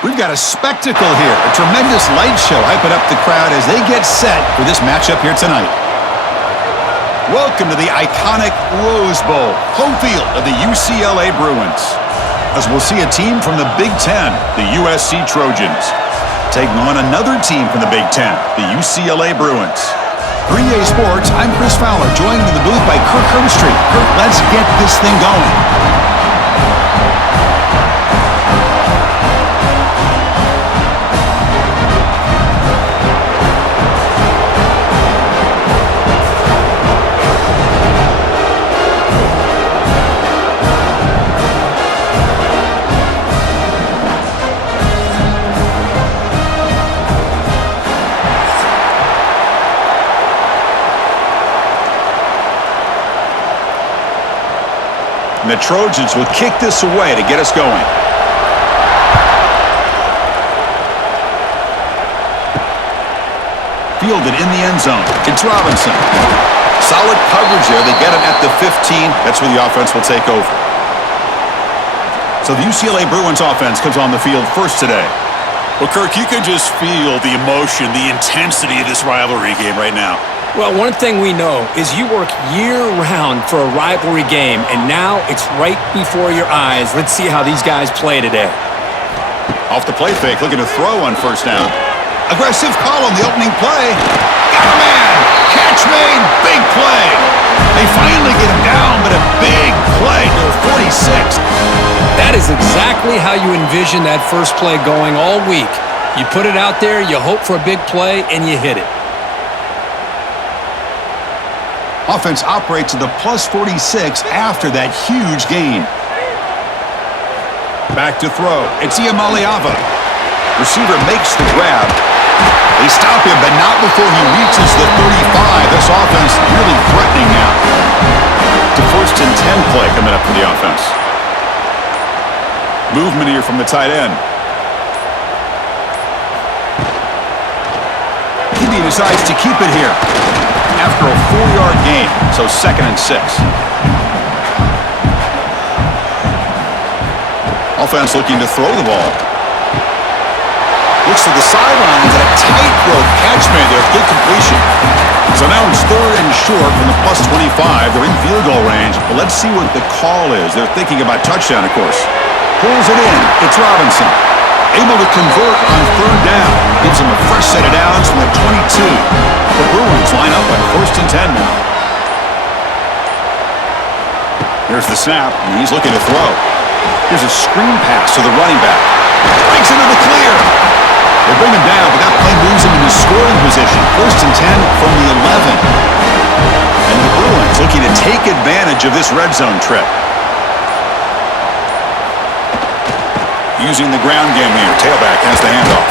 We've got a spectacle here, a tremendous light show hyping up the crowd as they get set for this matchup here tonight. Welcome to the iconic Rose Bowl, home field of the UCLA Bruins. As we'll see a team from the Big Ten, the USC Trojans, taking on another team from the Big Ten, the UCLA Bruins. 3A Sports, I'm Chris Fowler, joined in the booth by Kirk Herbstreit. Kirk, let's get this thing going. The Trojans will kick this away to get us going. Fielded in the end zone. It's Robinson. Solid coverage there. They get him at the 15. That's where the offense will take over. So the UCLA Bruins offense comes on the field first today. Well, Kirk, you can just feel the emotion, the intensity of this rivalry game right now. Well, one thing we know is you work year-round for a rivalry game, and now it's right before your eyes. Let's see how these guys play today. Off the play fake, looking to throw on first down. Aggressive call on the opening play. Got a man! Catch made! Big play! They finally get him down, but a big play to the 46. That is exactly how you envision that first play going all week. You put it out there, you hope for a big play, and you hit it. Offense operates to the plus 46 after that huge gain. Back to throw. It's Iamaleava. Receiver makes the grab. They stop him, but not before he reaches the 35. This offense really threatening now. It's a 1st and 10 play coming up for the offense. Movement here from the tight end. He decides to keep it here after a 4-yard gain, so 2nd and 6. Offense looking to throw the ball. Looks to the sidelines and a tightrope catch made there. Good completion. So now it's 3rd and short from the plus 25. They're in field goal range. But let's see what the call is. They're thinking about touchdown, of course. Pulls it in. It's Robinson. Able to convert on 3rd down. Gives him a fresh set of downs from the 22. The Bruins line up on 1st and 10 now. Here's the snap, and he's looking to throw. Here's a screen pass to the running back. Breaks into the clear. They bring him down, but that play moves him into scoring position. 1st and 10 from the 11. And the Bruins looking to take advantage of this red zone trip. Using the ground game here. Tailback has the handoff.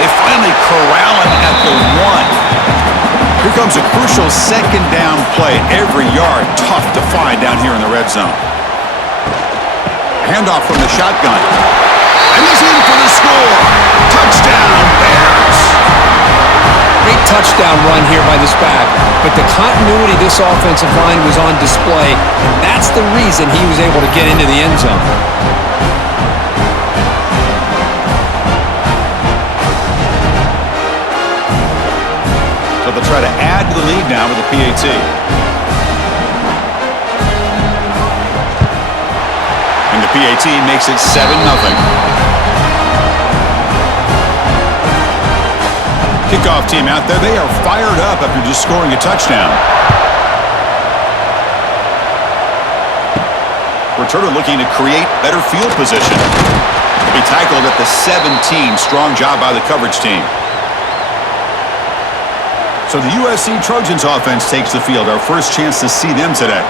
They finally corral him at the 1. Here comes a crucial 2nd down play. Every yard tough to find down here in the red zone. Handoff from the shotgun. And he's in for the score. Touchdown, Bears. Great touchdown run here by this back, but the continuity of this offensive line was on display, and that's the reason he was able to get into the end zone. So they'll try to add to the lead now with the PAT. And the PAT makes it 7-0. Kickoff team out there. They are fired up after just scoring a touchdown. Returner looking to create better field position. He tackled at the 17. Strong job by the coverage team. So the USC Trojans offense takes the field. Our first chance to see them today.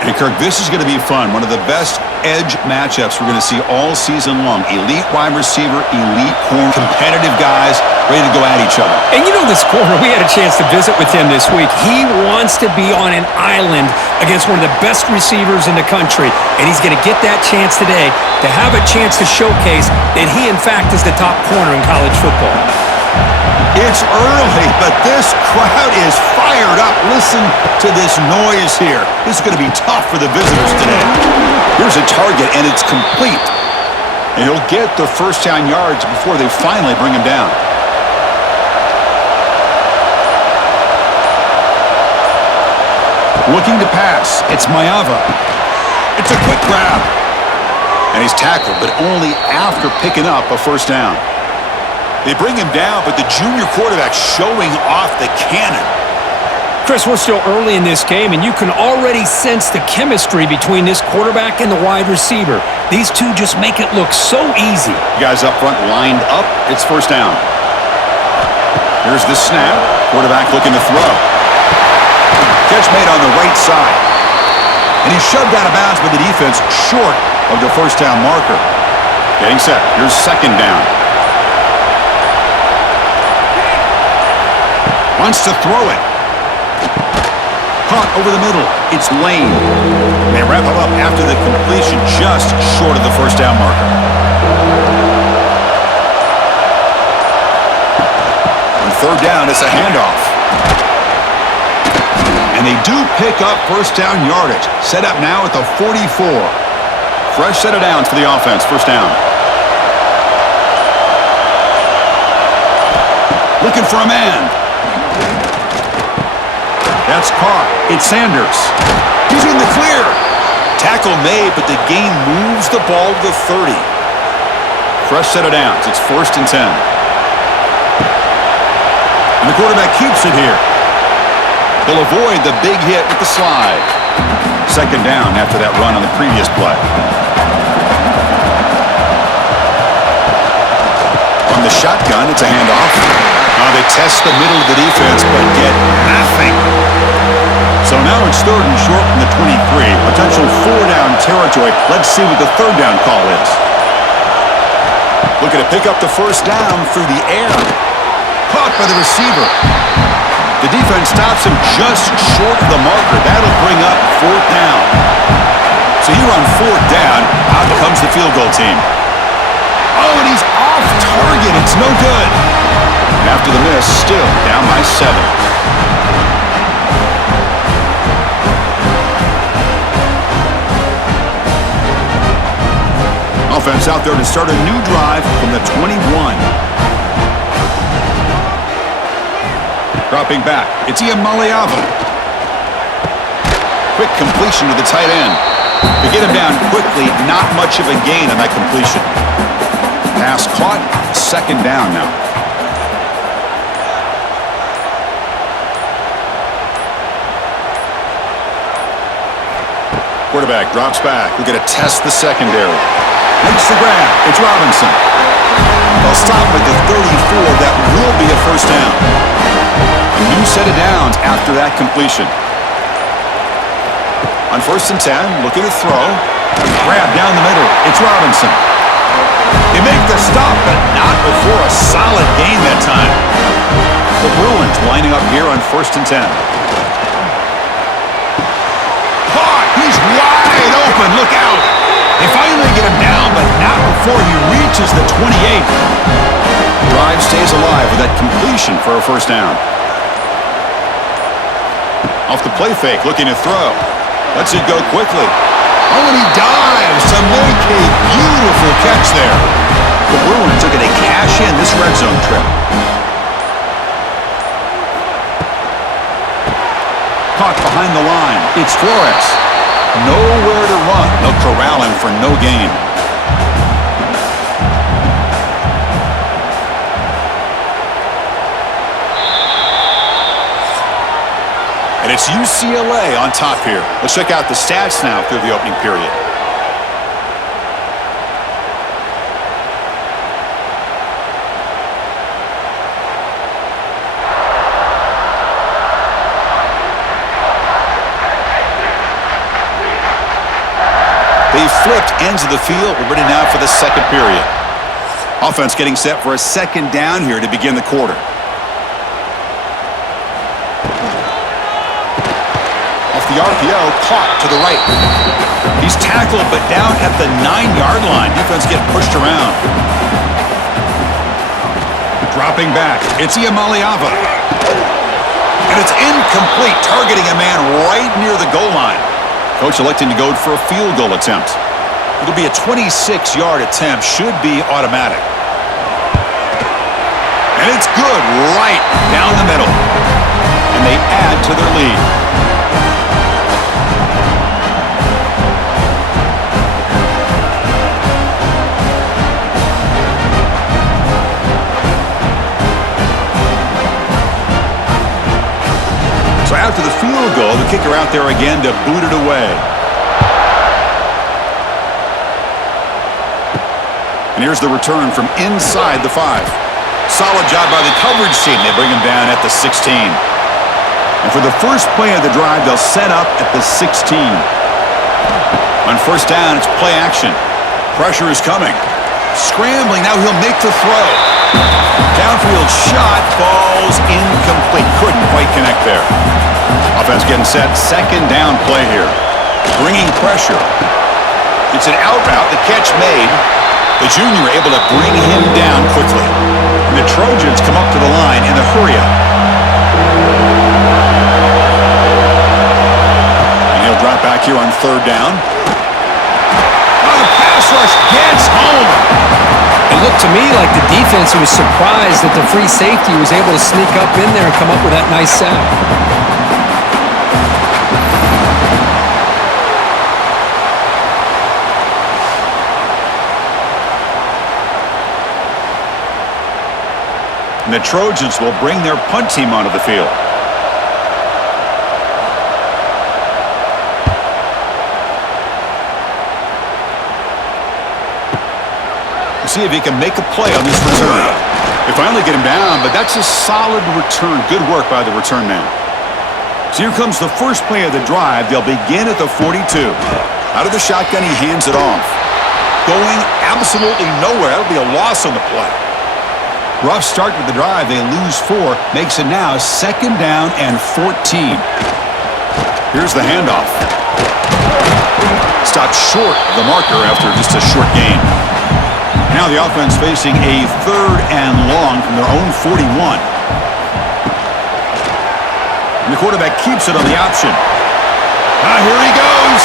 And Kirk, this is going to be fun. One of the best edge matchups we're going to see all season long. Elite wide receiver, elite corner, competitive guys ready to go at each other. And you know this corner, we had a chance to visit with him this week. He wants to be on an island against one of the best receivers in the country. And he's going to get that chance today to have a chance to showcase that he, in fact, is the top corner in college football. It's early, but this crowd is fired up. Listen to this noise here. This is going to be tough for the visitors today. Here's a target, and it's complete. And he'll get the first down yards before they finally bring him down. Looking to pass. It's Maeva. It's a quick grab. And he's tackled, but only after picking up a first down. They bring him down, but the junior quarterback showing off the cannon. Chris, we're still early in this game, and you can already sense the chemistry between this quarterback and the wide receiver. These two just make it look so easy. Guys up front lined up. It's first down. Here's the snap. Quarterback looking to throw. Catch made on the right side. And he's shoved out of bounds by the defense short of the first down marker. Getting set. Here's second down. Wants to throw it. Caught over the middle. It's Lane. They wrap him up after the completion just short of the first down marker. On third down, it's a handoff. And they do pick up first down yardage. Set up now at the 44. Fresh set of downs for the offense. First down. Looking for a man. That's caught. It's Sanders. He's in the clear. Tackle made, but the gain moves the ball to the 30. Fresh set of downs. It's first and 10. And the quarterback keeps it here. He'll avoid the big hit with the slide. Second down after that run on the previous play. On the shotgun, it's a handoff. They test the middle of the defense, but get nothing. So now it's third and short from the 23. Potential four-down territory. Let's see what the third down call is. Looking to pick up the first down through the air. Caught by the receiver. The defense stops him just short of the marker. That'll bring up fourth down. So here on fourth down, out comes the field goal team. Oh, and he's off target. It's no good. After the miss, still down by 7. Offense out there to start a new drive from the 21. Dropping back, it's Iamaleava. Quick completion to the tight end. To get him down quickly, not much of a gain on that completion. Pass caught, second down now. Quarterback drops back. We're going to test the secondary. Makes the grab. It's Robinson. They'll stop at the 34. That will be a first down. A new set of downs after that completion. On first and 10, looking to throw. Grab down the middle. It's Robinson. They make the stop, but not before a solid gain that time. The Bruins lining up here on first and 10. He's wide open. Look out. They finally get him down, but not before he reaches the 28. Drive stays alive with that completion for a first down. Off the play fake, looking to throw. Lets it go quickly. Oh, and he dives to make a beautiful catch there. The Bruins are going to cash in this red zone trip. Caught behind the line. It's Flores. Nowhere to run. They'll corral him for no gain. And it's UCLA on top here. Let's check out the stats now through the opening period. They flipped ends of the field. We're ready now for the second period. Offense getting set for a second down here to begin the quarter. Off the RPO, caught to the right. He's tackled, but down at the 9-yard line. Defense getting pushed around. Dropping back, it's Iamaleava. And it's incomplete, targeting a man right near the goal line. Coach electing to go for a field goal attempt. It'll be a 26-yard attempt. Should be automatic. And it's good right down the middle. And they add to their lead. So after the field goal, the kicker out there again to boot it away. And here's the return from inside the 5. Solid job by the coverage team. They bring him down at the 16. And for the first play of the drive, they'll set up at the 16. On first down, it's play action. Pressure is coming. Scrambling, now he'll make the throw. Downfield shot falls incomplete. Couldn't quite connect there. Offense getting set. Second down play here. Bringing pressure. It's an out route. The catch made. The junior able to bring him down quickly. And the Trojans come up to the line in the hurry-up. And he'll drop back here on third down. Oh, the pass rush gets home. It looked to me like the defense was surprised that the free safety was able to sneak up in there and come up with that nice sack. And the Trojans will bring their punt team onto the field. See if he can make a play on this return. They finally get him down, but that's a solid return. Good work by the return man. So here comes the first play of the drive. They'll begin at the 42. Out of the shotgun, he hands it off. Going absolutely nowhere. That'll be a loss on the play. Rough start with the drive. They lose 4. Makes it now second down and 14. Here's the handoff. Stopped short of the marker after just a short gain. Now the offense facing a third and long from their own 41. And the quarterback keeps it on the option. Here he goes.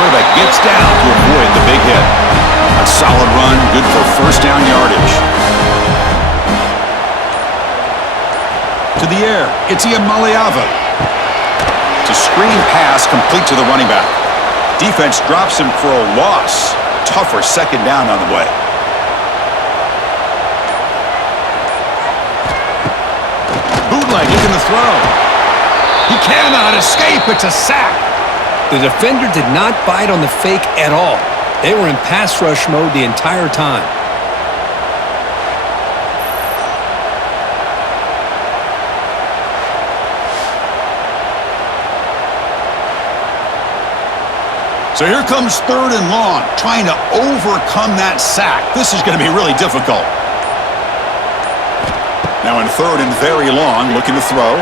Quarterback gets down to avoid the big hit. A solid run, good for first down yardage. To the air, it's Iamaleava. It's a screen pass complete to the running back. Defense drops him for a loss. Tougher second down on the way. Bootleg looking to throw. He cannot escape. It's a sack. The defender did not bite on the fake at all. They were in pass rush mode the entire time. So here comes third and long, trying to overcome that sack. This is going to be really difficult. Now in third and very long, looking to throw.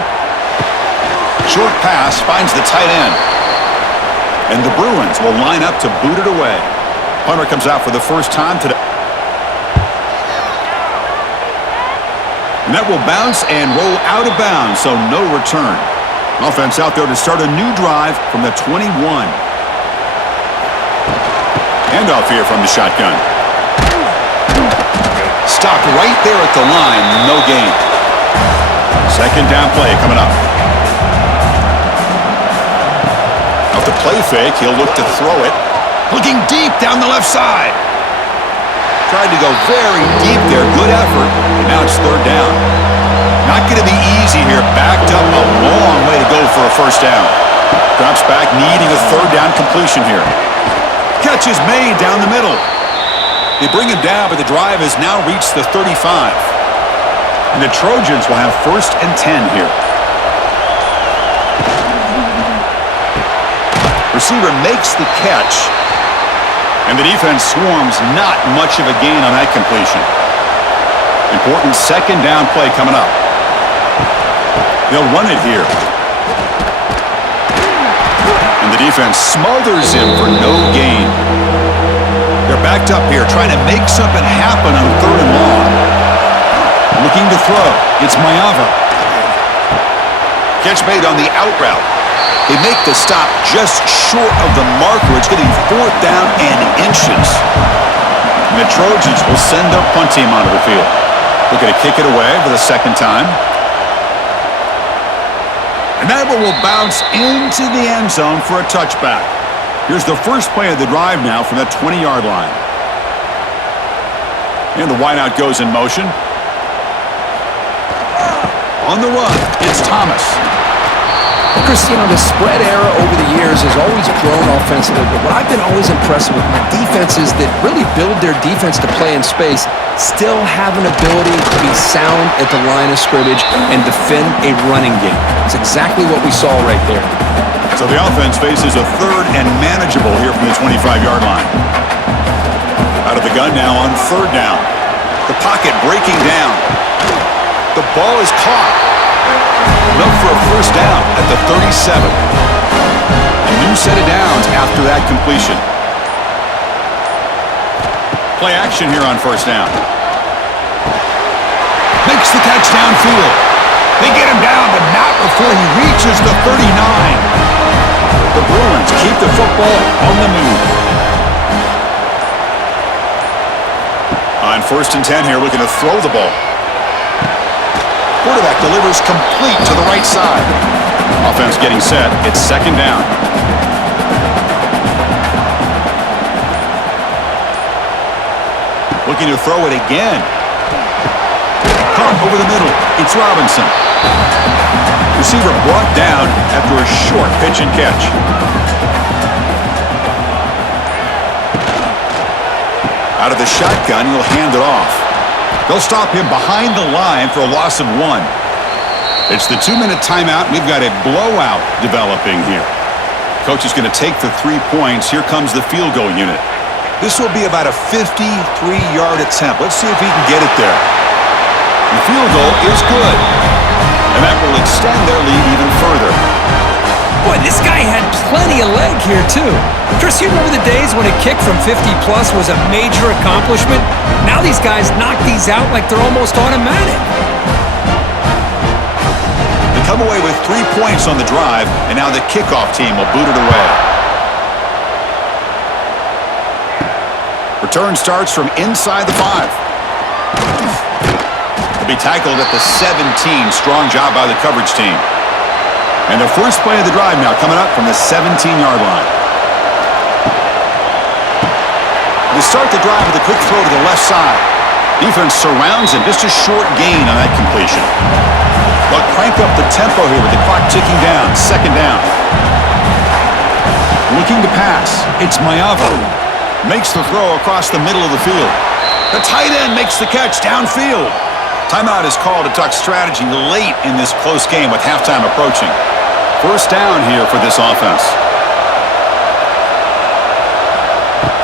Short pass finds the tight end. And the Bruins will line up to boot it away. Punter comes out for the first time today. And that will bounce and roll out of bounds, so no return. Offense out there to start a new drive from the 21. Handoff here from the shotgun. Stopped right there at the line, no gain. Second down play coming up. Off the play fake, he'll look to throw it. Looking deep down the left side. Tried to go very deep there, good effort, and now it's third down. Not going to be easy here, backed up a long way to go for a first down. Drops back, needing a third down completion here. Catch is made down the middle. They bring him down, but the drive has now reached the 35. And the Trojans will have first and 10 here. Receiver makes the catch. And the defense swarms, not much of a gain on that completion. Important second down play coming up. They'll run it here. And the defense smothers him for no gain. They're backed up here, trying to make something happen on third and long. Looking to throw. It's Mayava. Catch made on the out route. They make the stop just short of the marker. It's getting 4th down and inches. And the Trojans will send their punt team onto the field. Looking to kick it away for the 2nd time. And that one will bounce into the end zone for a touchback. Here's the first play of the drive now from that 20-yard line. And the wideout goes in motion. On the run, it's Thomas. Chris, the spread era over the years has always grown offensively, but what I've been always impressed with my defenses that really build their defense to play in space still have an ability to be sound at the line of scrimmage and defend a running game. It's exactly what we saw right there. So the offense faces a 3rd and manageable here from the 25-yard line. Out of the gun now on 3rd down. The pocket breaking down. The ball is caught. Enough for a 1st down at the 37. A new set of downs after that completion. Play action here on 1st down. Makes the catch downfield. They get him down, but not before he reaches the 39. The Bruins keep the football on the move. On 1st and 10 here, looking to throw the ball. Quarterback delivers complete to the right side. Offense getting set. It's 2nd down. Looking to throw it again. Caught over the middle. It's Robinson. Receiver brought down after a short pitch and catch. Out of the shotgun, he'll hand it off. They'll stop him behind the line for a loss of 1. It's the 2-minute timeout. We've got a blowout developing here. Coach is going to take the 3 points. Here comes the field goal unit. This will be about a 53-yard attempt. Let's see if he can get it there. The field goal is good. And that will extend their lead even further. Boy, this guy had plenty of leg here, too. Chris, you remember the days when a kick from 50-plus was a major accomplishment? Now these guys knock these out like they're almost automatic. They come away with 3 points on the drive, and now the kickoff team will boot it away. Return starts from inside the 5. He'll be tackled at the 17. Strong job by the coverage team. And the first play of the drive now coming up from the 17-yard line. They start the drive with a quick throw to the left side. Defense surrounds him. Just a short gain on that completion. They'll crank up the tempo here with the clock ticking down. 2nd down. Looking to pass. It's Mayava. Makes the throw across the middle of the field. The tight end makes the catch downfield. Timeout is called to talk strategy late in this close game with halftime approaching. 1st down here for this offense.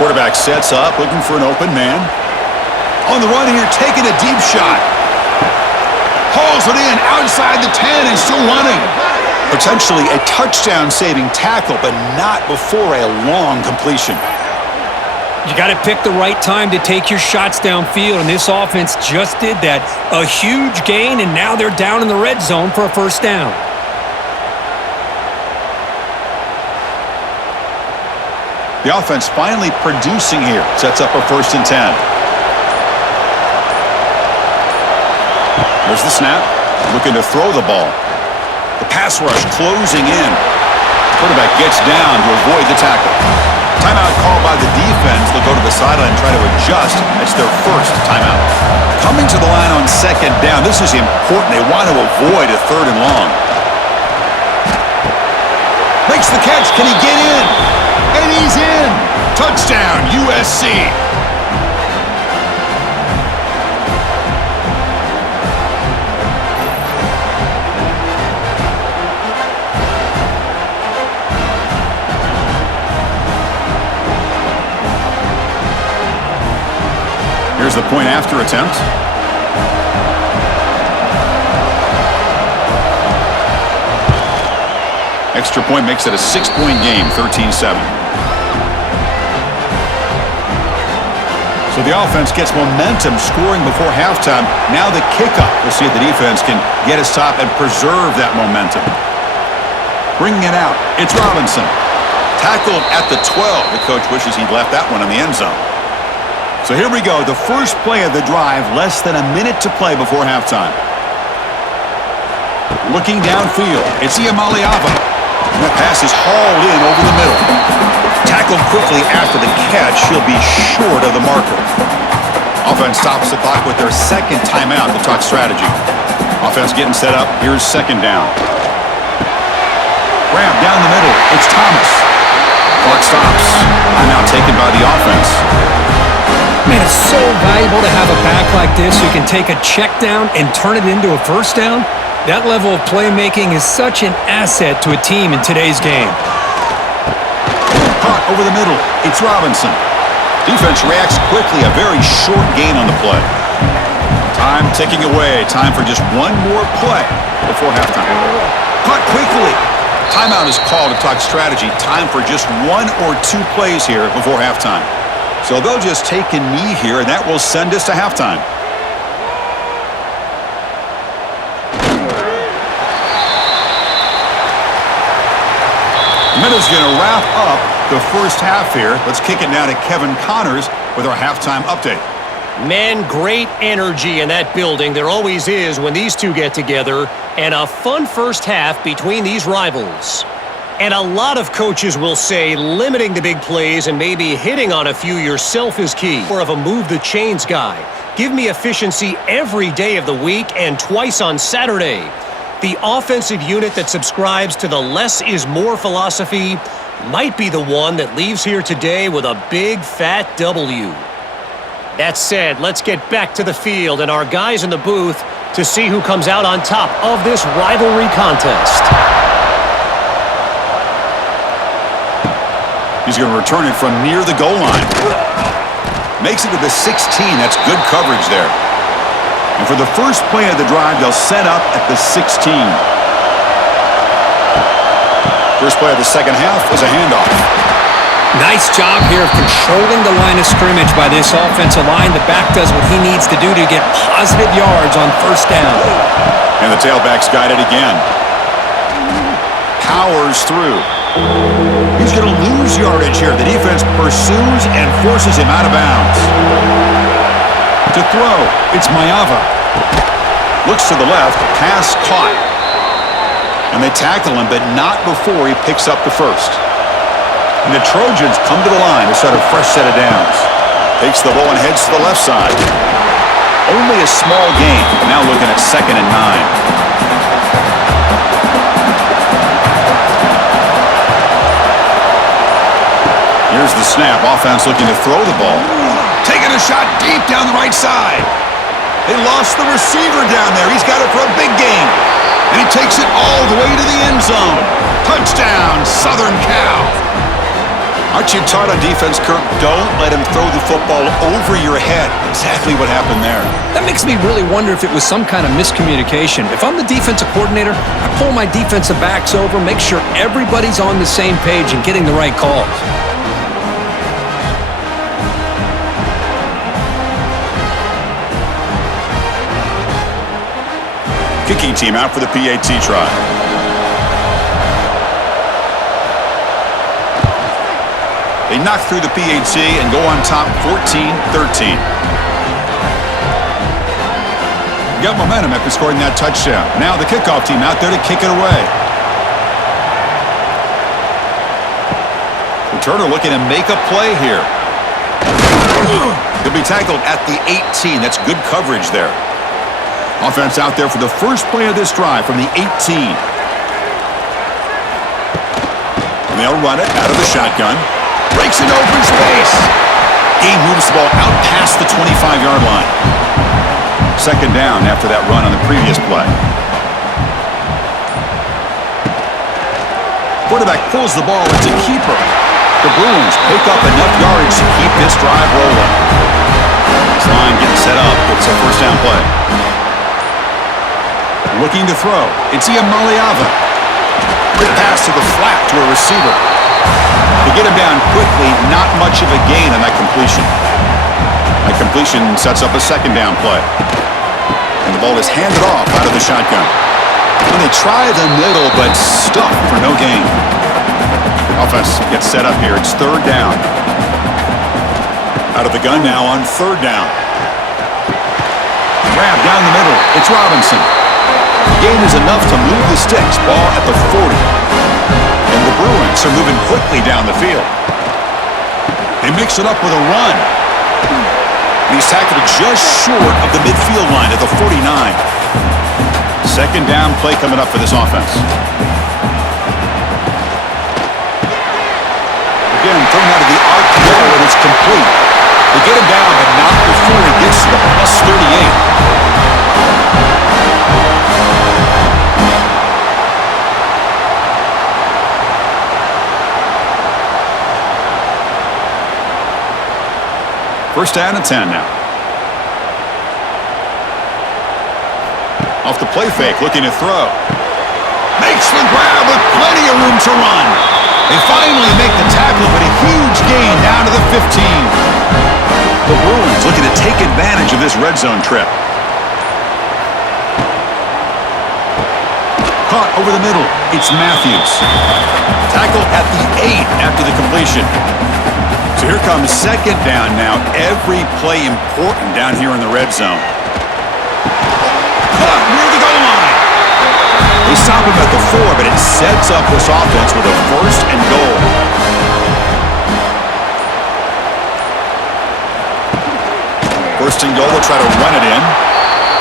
Quarterback sets up, looking for an open man. On the run here, taking a deep shot. Hauls it in outside the 10 and still running. Potentially a touchdown-saving tackle, but not before a long completion. You got to pick the right time to take your shots downfield, and this offense just did that. A huge gain, and now they're down in the red zone for a 1st down. The offense finally producing here. Sets up a 1st and 10. There's the snap. Looking to throw the ball. The pass rush closing in. Quarterback gets down to avoid the tackle. Timeout called by the defense. They'll go to the sideline and try to adjust. It's their 1st timeout. Coming to the line on 2nd down. This is important. They want to avoid a 3rd and long. Makes the catch. Can he get in? And he's in. Touchdown, USC. Here's the point after attempt. Extra point makes it a 6-point game, 13-7. So the offense gets momentum scoring before halftime. Now the kickoff. We'll see if the defense can get his top and preserve that momentum. Bringing it out, it's Robinson. Tackled at the 12. The coach wishes he'd left that one in the end zone. So here we go, the first play of the drive, less than a minute to play before halftime. Looking downfield, it's Iamaleava. And that pass is hauled in over the middle. Tackled quickly after the catch. He'll be short of the marker. Offense stops the clock with their second timeout to talk strategy. Offense getting set up. Here's second down. Grab down the middle. It's Thomas. Clock stops. Timeout taken by the offense. Man, it's so valuable to have a back like this who can take a check down and turn it into a first down. That level of playmaking is such an asset to a team in today's game. Caught over the middle. It's Robinson. Defense reacts quickly. A very short gain on the play. Time ticking away. Time for just one more play before halftime. Caught quickly. Timeout is called to talk strategy. Time for just one or two plays here before halftime. So they'll just take a knee here, and that will send us to halftime. Minute's going to wrap up the first half here. Let's kick it now to Kevin Connors with our halftime update. Man, great energy in that building. There always is when these two get together. And a fun first half between these rivals. And a lot of coaches will say limiting the big plays and maybe hitting on a few yourself is key. More of a move the chains guy. Give me efficiency every day of the week and twice on Saturday. The offensive unit that subscribes to the less is more philosophy might be the one that leaves here today with a big fat W. That said, let's get back to the field and our guys in the booth to see who comes out on top of this rivalry contest. He's going to return it from near the goal line. Makes it to the 16. That's good coverage there. And for the first play of the drive, they'll set up at the 16. First play of the second half is a handoff. Nice job here of controlling the line of scrimmage by this offensive line. The back does what he needs to do to get positive yards on first down. And the tailback's got it again. Powers through. He's going to lose yardage here. The defense pursues and forces him out of bounds. To throw, it's Mayava. Looks to the left, pass caught. And they tackle him, but not before he picks up the first. And the Trojans come to the line to set a fresh set of downs. Takes the ball and heads to the left side. Only a small gain. Now looking at 2nd and 9. Here's the snap. Offense looking to throw the ball. Taking a shot deep down the right side. They lost the receiver down there. He's got it for a big gain. And he takes it all the way to the end zone. Touchdown, Southern Cal. Aren't you taught on defense, Kirk? Don't let him throw the football over your head. Exactly what happened there. That makes me really wonder if it was some kind of miscommunication. If I'm the defensive coordinator, I pull my defensive backs over, make sure everybody's on the same page and getting the right calls. Kicking team out for the PAT try. They knock through the PAT and go on top 14-13. Got momentum after scoring that touchdown. Now the kickoff team out there to kick it away. Returner looking to make a play here. He'll be tackled at the 18. That's good coverage there. Offense out there for the first play of this drive from the 18. And they'll run it out of the shotgun. Breaks into open space. He moves the ball out past the 25-yard line. Second down after that run on the previous play. Quarterback pulls the ball. It's a keeper. The Bruins pick up enough yardage to keep this drive rolling. This line getting set up. It's a first down play. Looking to throw. It's Iamaleava. Quick pass to the flat to a receiver. To get him down quickly, not much of a gain on that completion. That completion sets up a second down play. And the ball is handed off out of the shotgun. And they try the middle, but stuffed for no gain. Offense gets set up here. It's third down. Out of the gun now on third down. Grab down the middle. It's Robinson. The gain is enough to move the sticks. Ball at the 40. And the Bruins are moving quickly down the field. They mix it up with a run. And he's tackled just short of the midfield line at the 49. Second down play coming up for this offense. Again, thrown out of the RPO, and it's complete. They get him down, but not before he gets to the plus 38. First down and 10 now. Off the play fake, looking to throw. Makes the grab with plenty of room to run. They finally make the tackle, but a huge gain down to the 15. The Bruins looking to take advantage of this red zone trip. Caught over the middle. It's Matthews. Tackle at the 8 after the completion. So here comes second down now. Every play important down here in the red zone. Caught near the goal line. They stop him at the 4, but it sets up this offense with a first and goal. First and goal, they'll try to run it in.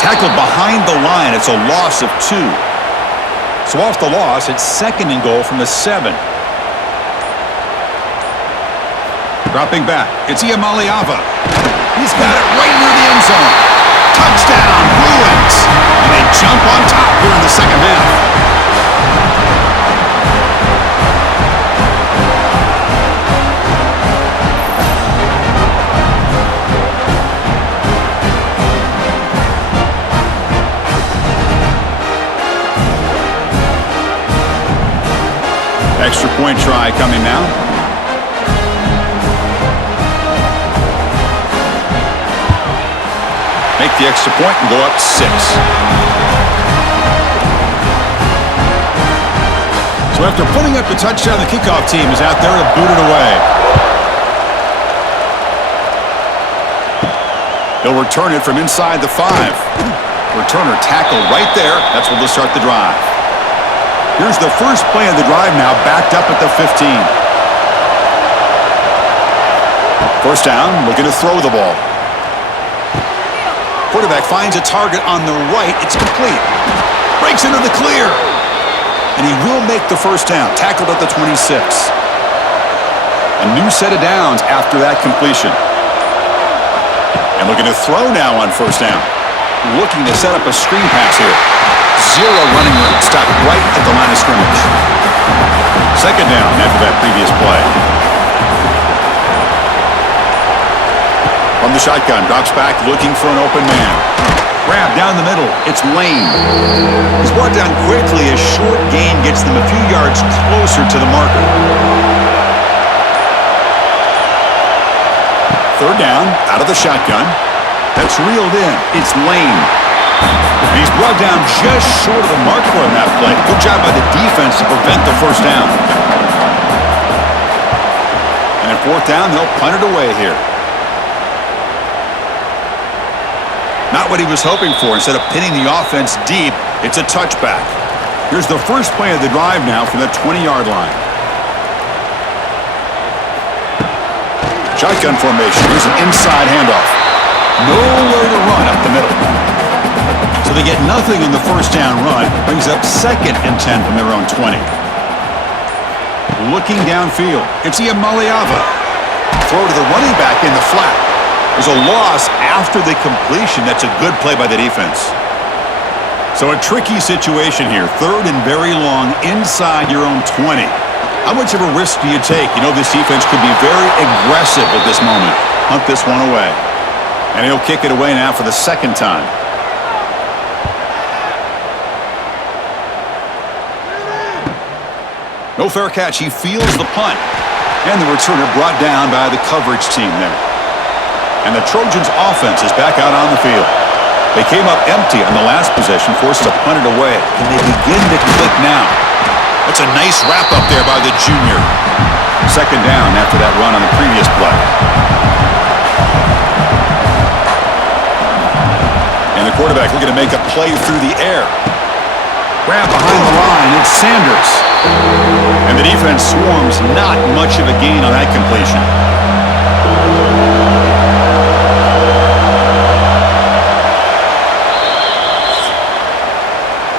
Tackled behind the line. It's a loss of 2. So off the loss, it's second and goal from the 7. Dropping back, it's Iamaleava. He's got it right near the end zone. Touchdown, Bruins! And they jump on top here in the second half. Extra point try coming now. Make the extra point and go up 6. So after putting up the touchdown, the kickoff team is out there to boot it away. They'll return it from inside the 5. Returner tackled right there. That's where they'll start the drive. Here's the first play of the drive now, backed up at the 15. First down, looking to throw the ball. Quarterback finds a target on the right. It's complete. Breaks into the clear. And he will make the first down. Tackled at the 26. A new set of downs after that completion. And looking to throw now on first down. Looking to set up a screen pass here. 0 running room. Stopped right at the line of scrimmage. Second down after that previous play. From the shotgun, drops back, looking for an open man. Grab down the middle. It's Lane. He's brought down quickly. A short gain gets them a few yards closer to the marker. Third down, out of the shotgun. That's reeled in. It's Lane. And he's brought down just short of the marker on that play. Good job by the defense to prevent the first down. And at fourth down, they'll punt it away here. Not what he was hoping for. Instead of pinning the offense deep, it's a touchback. Here's the first play of the drive now from the 20-yard line. Shotgun formation. Here's an inside handoff. Nowhere to run up the middle. So they get nothing on the first down run. Brings up second and 10 from their own 20. Looking downfield. It's Iamaleava. Throw to the running back in the flat. There's a loss after the completion. That's a good play by the defense. So a tricky situation here. Third and very long inside your own 20. How much of a risk do you take? You know this defense could be very aggressive at this moment. Hunt this one away. And he'll kick it away now for the second time. No fair catch. He feels the punt. And the returner brought down by the coverage team there. And the Trojans offense is back out on the field. They came up empty on the last possession, forces a punt it away. Can they begin to click now? That's a nice wrap-up there by the junior. Second down after that run on the previous play. And the quarterback looking to make a play through the air. Grab behind the line, it's Sanders. And the defense swarms, not much of a gain on that completion.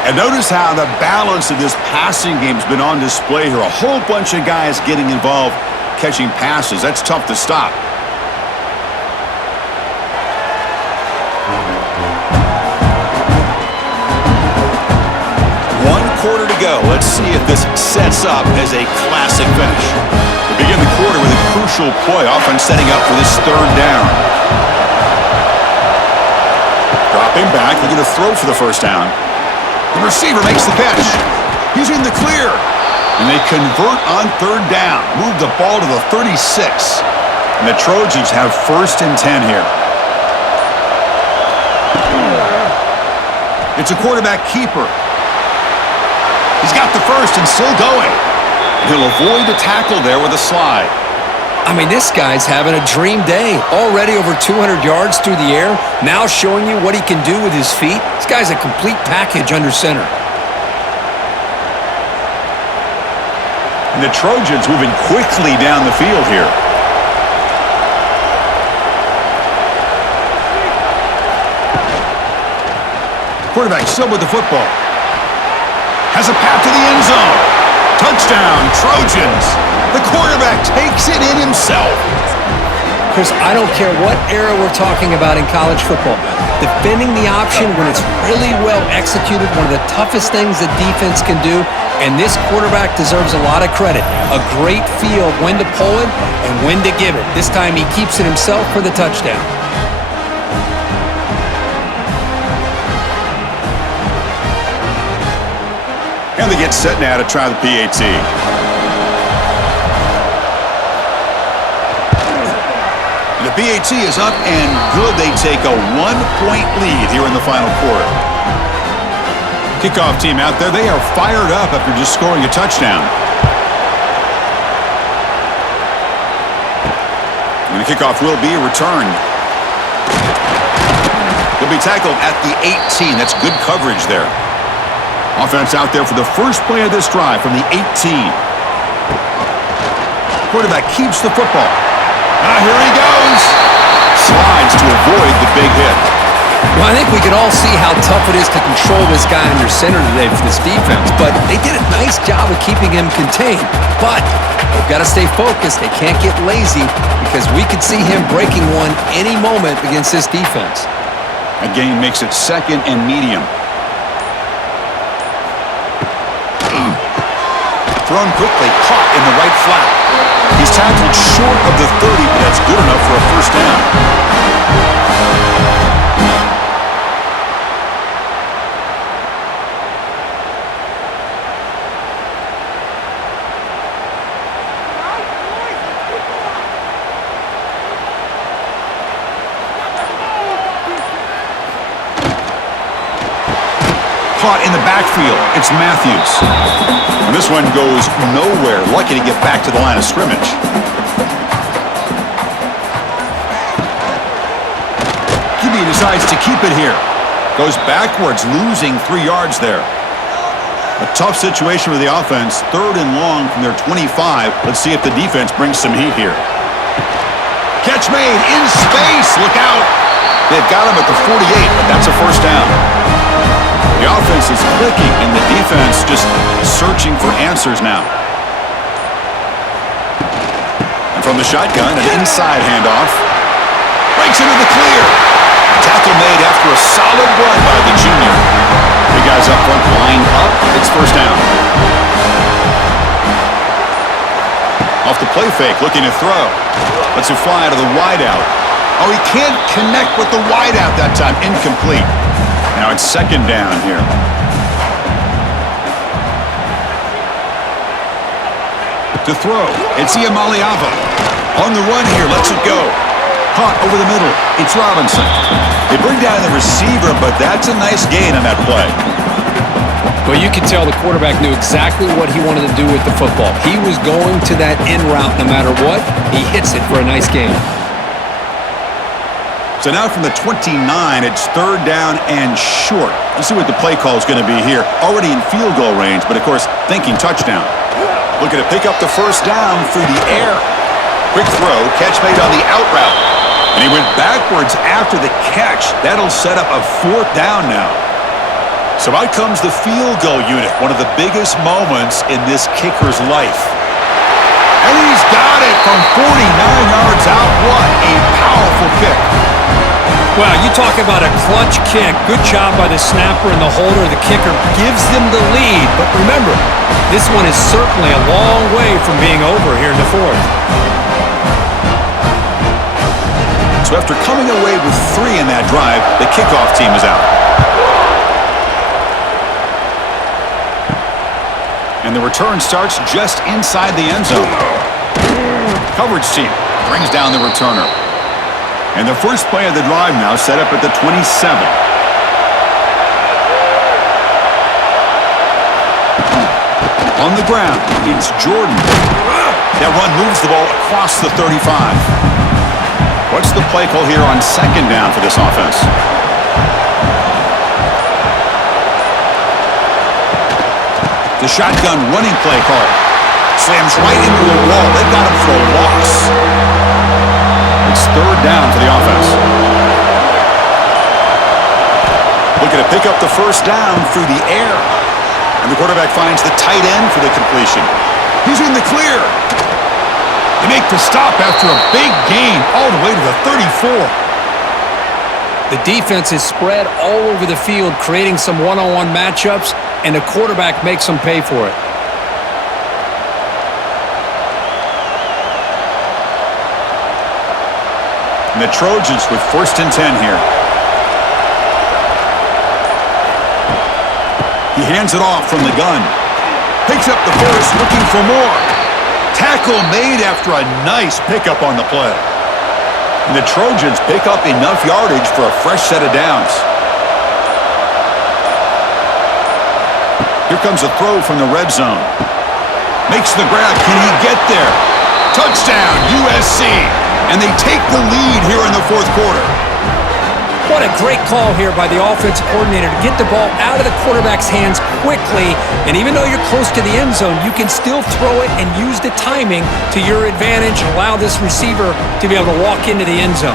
And notice how the balance of this passing game has been on display here. A whole bunch of guys getting involved, catching passes. That's tough to stop. One quarter to go. Let's see if this sets up as a classic finish. We begin the quarter with a crucial play, often setting up for this third down. Dropping back, looking to throw for the first down. The receiver makes the catch. He's in the clear. And they convert on third down. Move the ball to the 36. And the Trojans have 1st and 10 here. It's a quarterback keeper. He's got the first and still going. He'll avoid the tackle there with a slide. I mean, this guy's having a dream day. Already over 200 yards through the air. Now showing you what he can do with his feet. This guy's a complete package under center. And the Trojans moving quickly down the field here. Quarterback still with the football. Has a path to the end zone. Touchdown, Trojans. The quarterback takes it in himself. Chris, I don't care what era we're talking about in college football. Defending the option when it's really well executed, one of the toughest things that defense can do, and this quarterback deserves a lot of credit. A great feel of when to pull it and when to give it. This time he keeps it himself for the touchdown. And they get set now to try the PAT. The PAT is up and good. They take a 1-point lead here in the final quarter. Kickoff team out there. They are fired up after just scoring a touchdown. And the kickoff will be returned. He'll be tackled at the 18. That's good coverage there. Offense out there for the first play of this drive from the 18. Quarterback keeps the football. Here he goes. Slides to avoid the big hit. Well, I think we can all see how tough it is to control this guy under center today for this defense, but they did a nice job of keeping him contained. But they've got to stay focused. They can't get lazy because we could see him breaking one any moment against this defense. That gain makes it 2nd and medium. Thrown quickly, caught in the right flat. He's tackled short of the 30, but that's good enough for a first down. Caught in the backfield. It's Matthews. And this one goes nowhere. Lucky to get back to the line of scrimmage. QB decides to keep it here. Goes backwards, losing 3 yards there. A tough situation for the offense. 3rd and long from their 25. Let's see if the defense brings some heat here. Catch made in space. Look out. They've got him at the 48, but that's a first down. The offense is clicking, and the defense just searching for answers now. And from the shotgun, an inside handoff. Breaks into the clear. Tackle made after a solid run by the junior. The guys up front lined up. It's first down. Off the play fake, looking to throw. Lets it fly to the wideout. Oh, he can't connect with the wideout that time. Incomplete. Now it's 2nd down here. To throw, it's Iamaleava. On the run here, lets it go. Caught over the middle. It's Robinson. They bring down the receiver, but that's a nice gain on that play. Well, you can tell the quarterback knew exactly what he wanted to do with the football. He was going to that in route no matter what. He hits it for a nice gain. So now from the 29, it's 3rd down and short. Let's see what the play call is going to be here. Already in field goal range, but of course, thinking touchdown. Looking to pick up the 1st down through the air. Quick throw, catch made on the out route. And he went backwards after the catch. That'll set up a 4th down now. So out comes the field goal unit, one of the biggest moments in this kicker's life. And he's got it from 49 yards out. What a powerful kick. Wow, you talk about a clutch kick. Good job by the snapper and the holder. The kicker gives them the lead. But remember, this one is certainly a long way from being over here in the 4th. So after coming away with 3 in that drive, the kickoff team is out. And the return starts just inside the end zone. Coverage team brings down the returner. And the first play of the drive now set up at the 27. On the ground, it's Jordan. That run moves the ball across the 35. What's the play call here on 2nd down for this offense? The shotgun running play call. Slams right into the wall. They've got him for a loss. It's 3rd down for the offense. Looking to pick up the 1st down through the air. And the quarterback finds the tight end for the completion. He's in the clear. They make the stop after a big gain all the way to the 34. The defense is spread all over the field, creating some one-on-one matchups, and the quarterback makes them pay for it. And the Trojans with 1st and 10 here. He hands it off from the gun. Picks up the 1st, looking for more. Tackle made after a nice pickup on the play. And the Trojans pick up enough yardage for a fresh set of downs. Here comes a throw from the red zone. Makes the grab. Can he get there? Touchdown, USC. And they take the lead here in the 4th quarter. What a great call here by the offensive coordinator to get the ball out of the quarterback's hands quickly. And even though you're close to the end zone, you can still throw it and use the timing to your advantage. Allow this receiver to be able to walk into the end zone.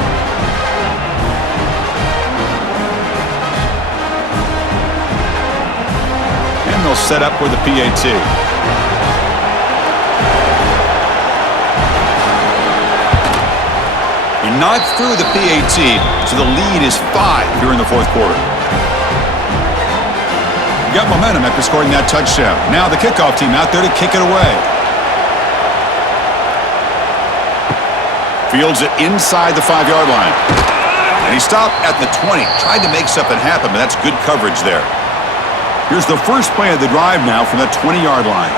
And they'll set up with a PAT. Not through the PAT, so the lead is 5 here in the 4th quarter. Got momentum after scoring that touchdown. Now the kickoff team out there to kick it away. Fields it inside the 5-yard line. And he stopped at the 20. Tried to make something happen, but that's good coverage there. Here's the first play of the drive now from the 20-yard line.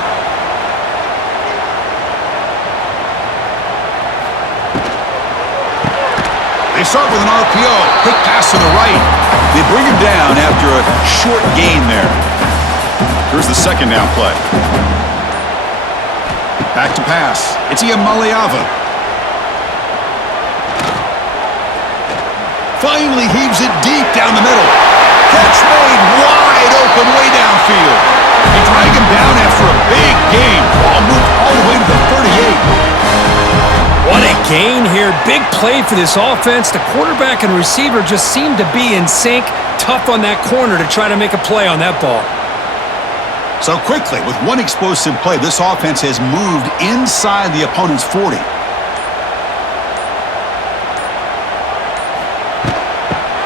They start with an RPO. Quick pass to the right. They bring him down after a short gain there. Here's the 2nd down play. Back to pass. It's Iamaleava. Finally heaves it deep down the middle. Catch made wide open way downfield. They drag him down after a big gain. Ball moved all the way to the 38. What a gain here. Big play for this offense. The quarterback and receiver just seem to be in sync. Tough on that corner to try to make a play on that ball. So quickly, with one explosive play, this offense has moved inside the opponent's 40.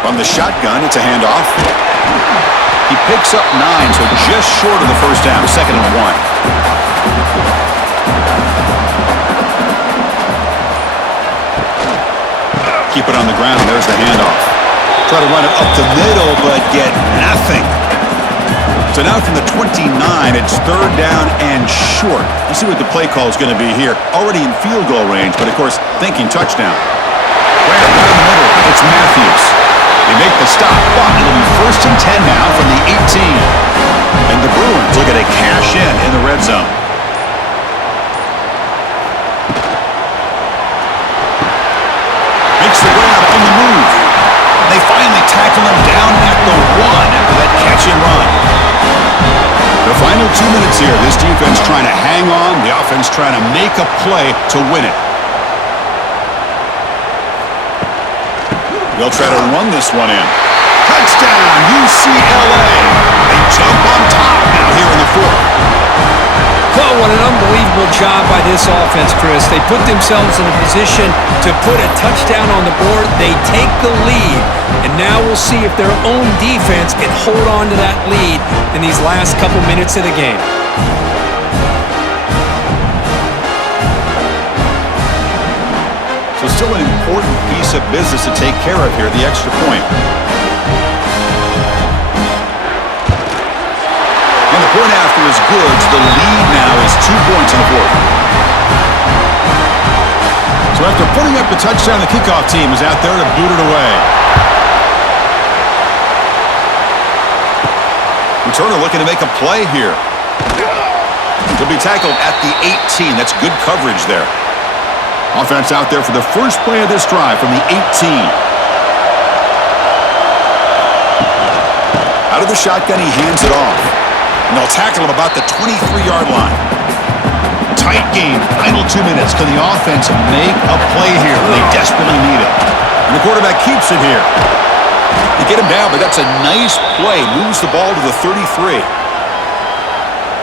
From the shotgun, it's a handoff. He picks up 9, so just short of the 1st down, 2nd and 1. Keep it on the ground. There's the handoff. Try to run it up the middle, but get nothing. So now from the 29, it's 3rd down and short. Let's see what the play call is going to be here. Already in field goal range, but of course, thinking touchdown. Ran Down the middle, it's Matthews. They make the stop, but it'll be 1st and 10 now from the 18. And the Bruins looking to cash in the red zone. Makes the grab on the move. They finally tackle him down at the 1 after that catch and run. The final 2 minutes here. This defense trying to hang on. The offense trying to make a play to win it. They'll try to run this one in. Touchdown, UCLA. They jump on top now here in the 4th. Well, what an unbelievable job by this offense, Chris. They put themselves in a position to put a touchdown on the board. They take the lead, and now we'll see if their own defense can hold on to that lead in these last couple minutes of the game. So still an important piece of business to take care of here, the extra point. And the point after is good. The lead now is 2 points in the 4th. So after putting up the touchdown, the kickoff team is out there to boot it away. Returner looking to make a play here. He'll be tackled at the 18. That's good coverage there. Offense out there for the first play of this drive from the 18. Out of the shotgun, he hands it off. And they'll tackle him about the 23-yard line. Tight game, final 2 minutes. Can the offense make a play here? They desperately need it. And the quarterback keeps it here. They get him down, but that's a nice play. Moves the ball to the 33.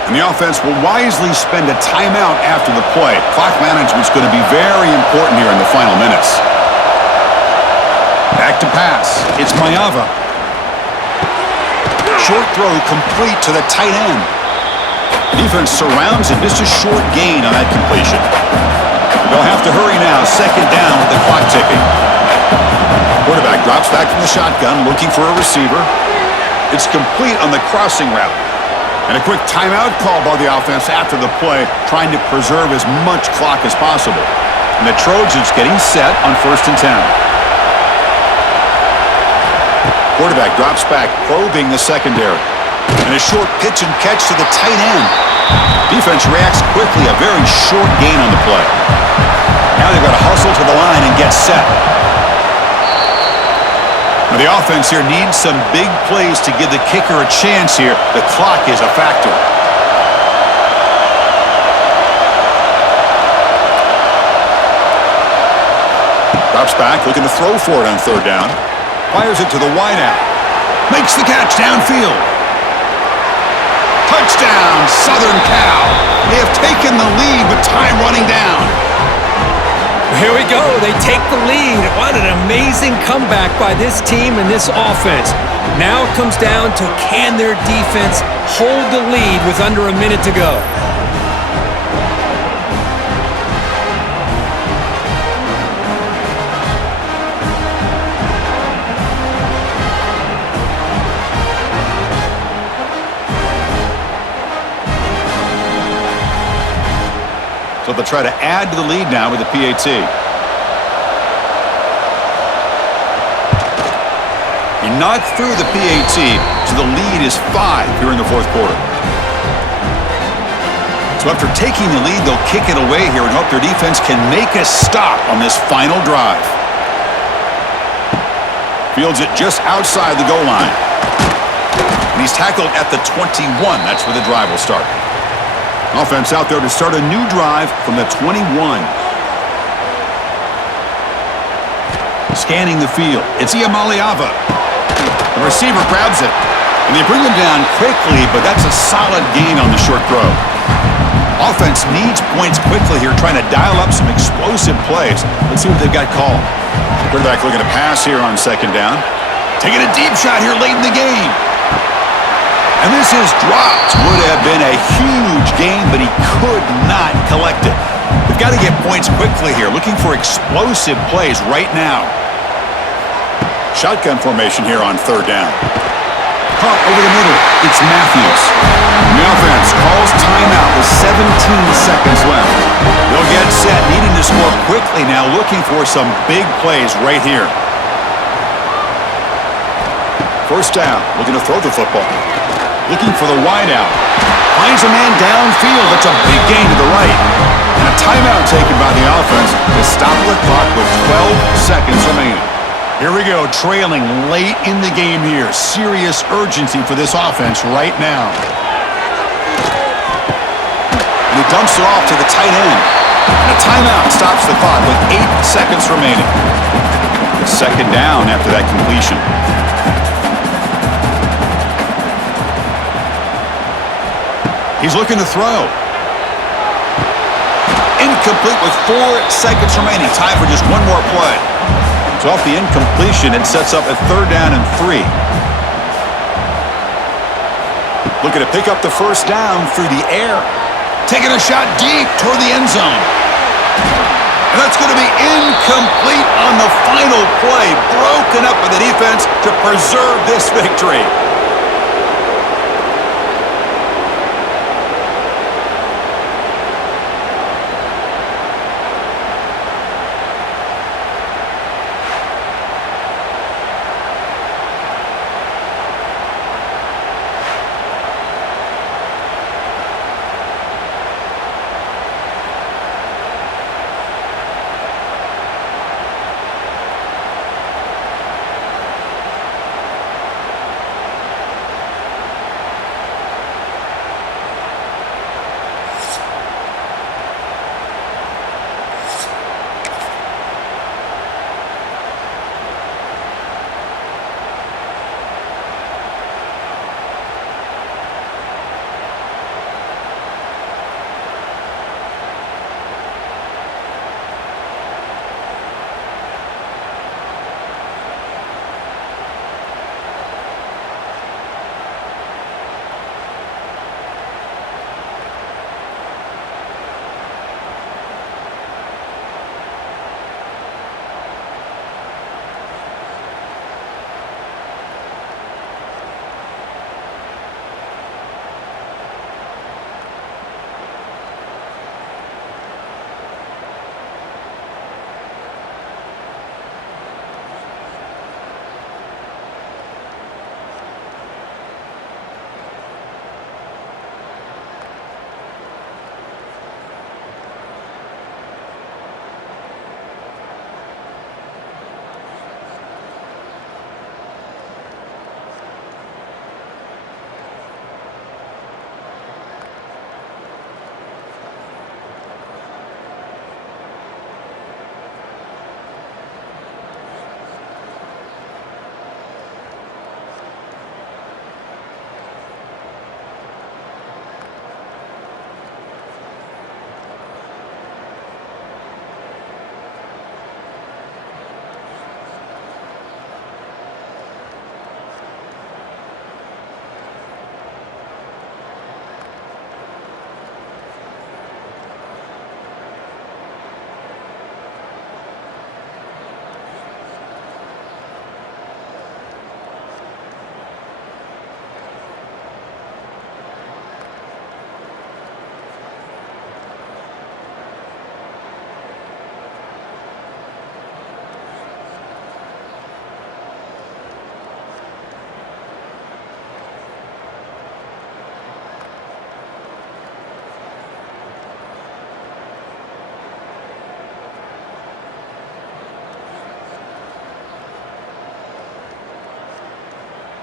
And the offense will wisely spend a timeout after the play. Clock management's going to be very important here in the final minutes. Back to pass. It's Mayava. Short throw complete to the tight end. Defense surrounds it. Just a short gain on that completion. They'll have to hurry now. 2nd down with the clock ticking. Quarterback drops back from the shotgun, looking for a receiver. It's complete on the crossing route. And a quick timeout call by the offense after the play, trying to preserve as much clock as possible. And the Trojans getting set on 1st and 10. Quarterback drops back, probing the secondary. And a short pitch and catch to the tight end. Defense reacts quickly, a very short gain on the play. Now they've got to hustle to the line and get set. Now the offense here needs some big plays to give the kicker a chance here. The clock is a factor. Drops back, looking to throw for it on 3rd down. Fires it to the wideout. Makes the catch downfield. Touchdown, Southern Cal. They have taken the lead with time running down. Here we go. They take the lead. What an amazing comeback by this team and this offense. Now it comes down to, can their defense hold the lead with under a minute to go? So they'll try to add to the lead now with the PAT. He knocked through the PAT, so the lead is 5 here in the 4th quarter. So after taking the lead, they'll kick it away here and hope their defense can make a stop on this final drive. Fields it just outside the goal line. And he's tackled at the 21. That's where the drive will start. Offense out there to start a new drive from the 21. Scanning the field. It's Iamaleava. The receiver grabs it. And they bring him down quickly, but that's a solid gain on the short throw. Offense needs points quickly here, trying to dial up some explosive plays. Let's see what they've got called. Quarterback looking to pass here on 2nd down. Taking a deep shot here late in the game. And this is dropped. Would have been a huge gain, but he could not collect it. They've got to get points quickly here, looking for explosive plays right now. Shotgun formation here on 3rd down. Caught over the middle. It's Matthews. And the offense calls timeout with 17 seconds left. They'll get set, needing to to score quickly now, looking for some big plays right here. First down, looking to throw the football. Looking for the wide out. Finds a man downfield. That's a big gain to the right. And a timeout taken by the offense to stop the clock with 12 seconds remaining. Here we go, trailing late in the game here. Serious urgency for this offense right now. And he dumps it off to the tight end. And a timeout stops the clock with 8 seconds remaining. Second down after that completion. He's looking to throw. Incomplete with 4 seconds remaining. Time for just one more play. So off the incompletion, it sets up a 3rd down and 3. Looking to pick up the first down through the air. Taking a shot deep toward the end zone. And that's going to be incomplete on the final play. Broken up by the defense to preserve this victory.